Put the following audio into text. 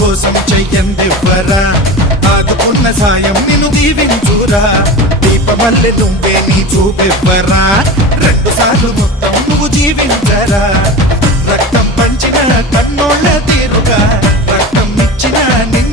కోసం చెయ్యందివ్వరా, ఆదుకున్న సాయం నిన్ను దీవించురా. దీపమల్లె తుంపే నీ చూపెవ్వరా, 2 సార్లు మొత్తం నువ్వు జీవించరా. రక్తం పంచిన కన్నోళ్ళ తీరుగా రక్తం ఇచ్చిన నిన్ను